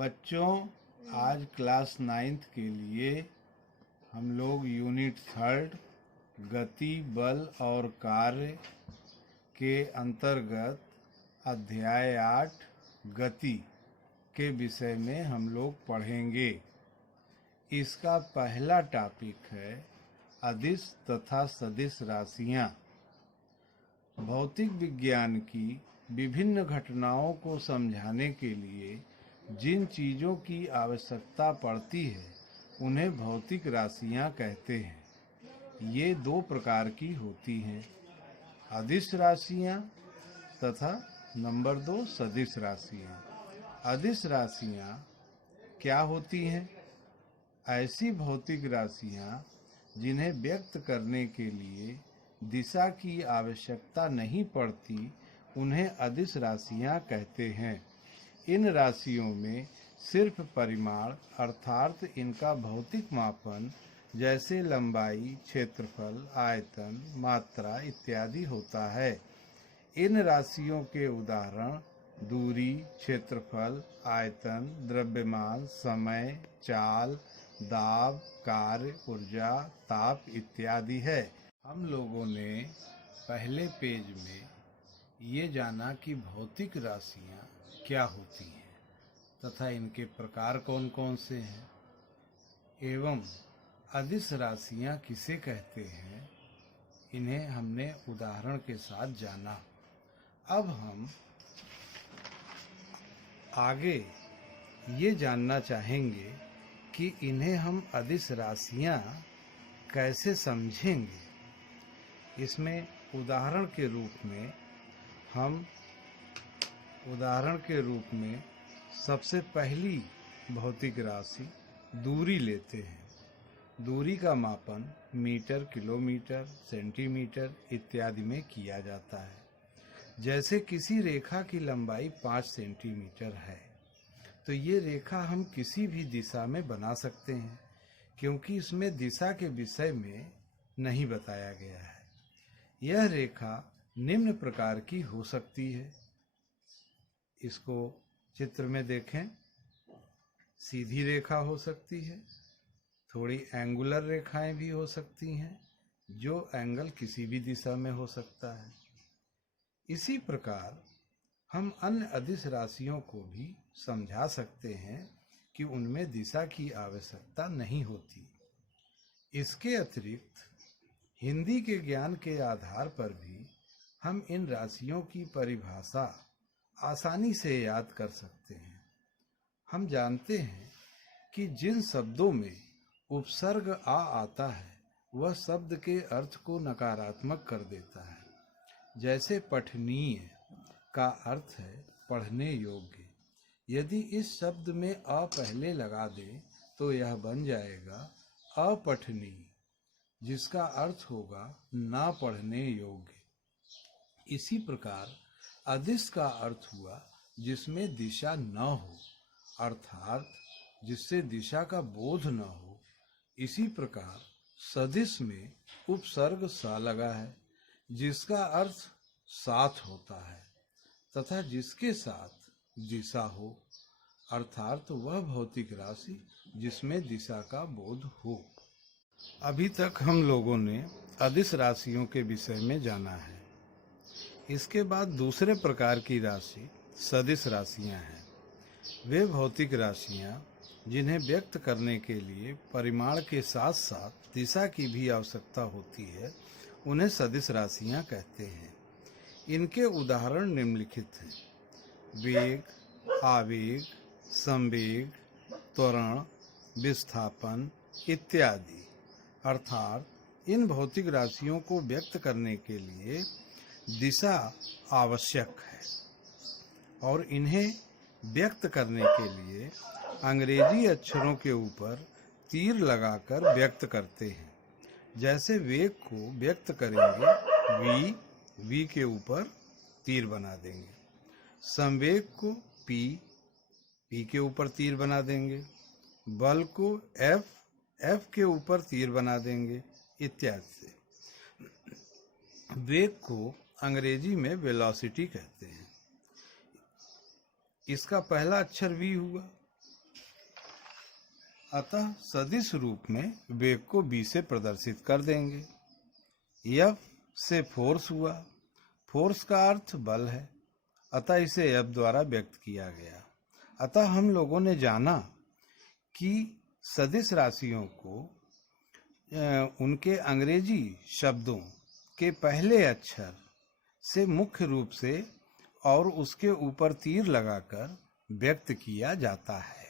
बच्चों, आज class 9th के लिए हम लोग यूनिट 3 गति, बल और कार्य के अंतर्गत अध्याय 8 गति के विषय में हम लोग पढ़ेंगे। इसका पहला टॉपिक है अदिश तथा सदिश राशियाँ। भौतिक विज्ञान की विभिन्न घटनाओं को समझाने के लिए जिन चीज़ों की आवश्यकता पड़ती है उन्हें भौतिक राशियाँ कहते हैं। ये दो प्रकार की होती हैं, अदिश राशियाँ तथा नंबर 2 सदिश राशियाँ। अदिश राशियाँ क्या होती हैं? ऐसी भौतिक राशियाँ जिन्हें व्यक्त करने के लिए दिशा की आवश्यकता नहीं पड़ती, उन्हें अदिश राशियाँ कहते हैं। इन राशियों में सिर्फ परिमाण अर्थात इनका भौतिक मापन जैसे लंबाई, क्षेत्रफल, आयतन, मात्रा इत्यादि होता है। इन राशियों के उदाहरण दूरी, क्षेत्रफल, आयतन, द्रव्यमान, समय, चाल, दाब, कार्य, ऊर्जा, ताप इत्यादि है। हम लोगों ने पहले पेज में ये जाना कि भौतिक राशियाँ क्या होती हैं तथा इनके प्रकार कौन कौन से हैं एवं अदिश राशियाँ किसे कहते हैं, इन्हें हमने उदाहरण के साथ जाना। अब हम आगे ये जानना चाहेंगे कि इन्हें हम अदिश राशियाँ कैसे समझेंगे। इसमें उदाहरण के रूप में सबसे पहली भौतिक राशि दूरी लेते हैं। दूरी का मापन मीटर, किलोमीटर, सेंटीमीटर इत्यादि में किया जाता है। जैसे किसी रेखा की लंबाई 5 सेंटीमीटर है तो ये रेखा हम किसी भी दिशा में बना सकते हैं, क्योंकि इसमें दिशा के विषय में नहीं बताया गया है। यह रेखा निम्न प्रकार की हो सकती है। इसको चित्र में देखें, सीधी रेखा हो सकती है, थोड़ी एंगुलर रेखाएं भी हो सकती हैं, जो एंगल किसी भी दिशा में हो सकता है। इसी प्रकार हम अन्य अदिश राशियों को भी समझा सकते हैं कि उनमें दिशा की आवश्यकता नहीं होती। इसके अतिरिक्त हिंदी के ज्ञान के आधार पर भी हम इन राशियों की परिभाषा आसानी से याद कर सकते हैं। हम जानते हैं कि जिन शब्दों में उपसर्ग आता है वह शब्द के अर्थ को नकारात्मक कर देता है। जैसे पठनीय का अर्थ है पढ़ने योग्य। यदि इस शब्द में अ पहले लगा दें तो यह बन जाएगा अपठनीय, जिसका अर्थ होगा ना पढ़ने योग्य। इसी प्रकार अदिश का अर्थ हुआ जिसमें दिशा न हो, अर्थात जिससे दिशा का बोध न हो। इसी प्रकार सदिश में उपसर्ग सा लगा है, जिसका अर्थ साथ होता है तथा जिसके साथ दिशा हो, अर्थात वह भौतिक राशि जिसमें दिशा का बोध हो। अभी तक हम लोगों ने अदिश राशियों के विषय में जाना है। इसके बाद दूसरे प्रकार की राशि सदिश राशियां हैं। वे भौतिक राशियां जिन्हें व्यक्त करने के लिए परिमाण के साथ साथ दिशा की भी आवश्यकता होती है, उन्हें सदिश राशियां कहते हैं। इनके उदाहरण निम्नलिखित हैं: वेग, आवेग, संवेग, त्वरण, विस्थापन इत्यादि। अर्थात इन भौतिक राशियों को व्यक्त करने के लिए दिशा आवश्यक है और इन्हें व्यक्त करने के लिए अंग्रेजी अक्षरों के ऊपर तीर लगाकर व्यक्त करते हैं। जैसे वेग को व्यक्त करेंगे v के ऊपर तीर बना देंगे, संवेग को p के ऊपर तीर बना देंगे, बल को f के ऊपर तीर बना देंगे इत्यादि से। वेग को अंग्रेजी में वेलोसिटी कहते हैं। इसका पहला अक्षर v हुआ अतः सदिश रूप में वेग को b से प्रदर्शित कर देंगे। F से फोर्स हुआ, फोर्स का अर्थ बल है, अतः इसे F द्वारा व्यक्त किया गया। अतः हम लोगों ने जाना कि सदिश राशियों को उनके अंग्रेजी शब्दों के पहले अक्षर से मुख्य रूप से और उसके ऊपर तीर लगाकर व्यक्त किया जाता है।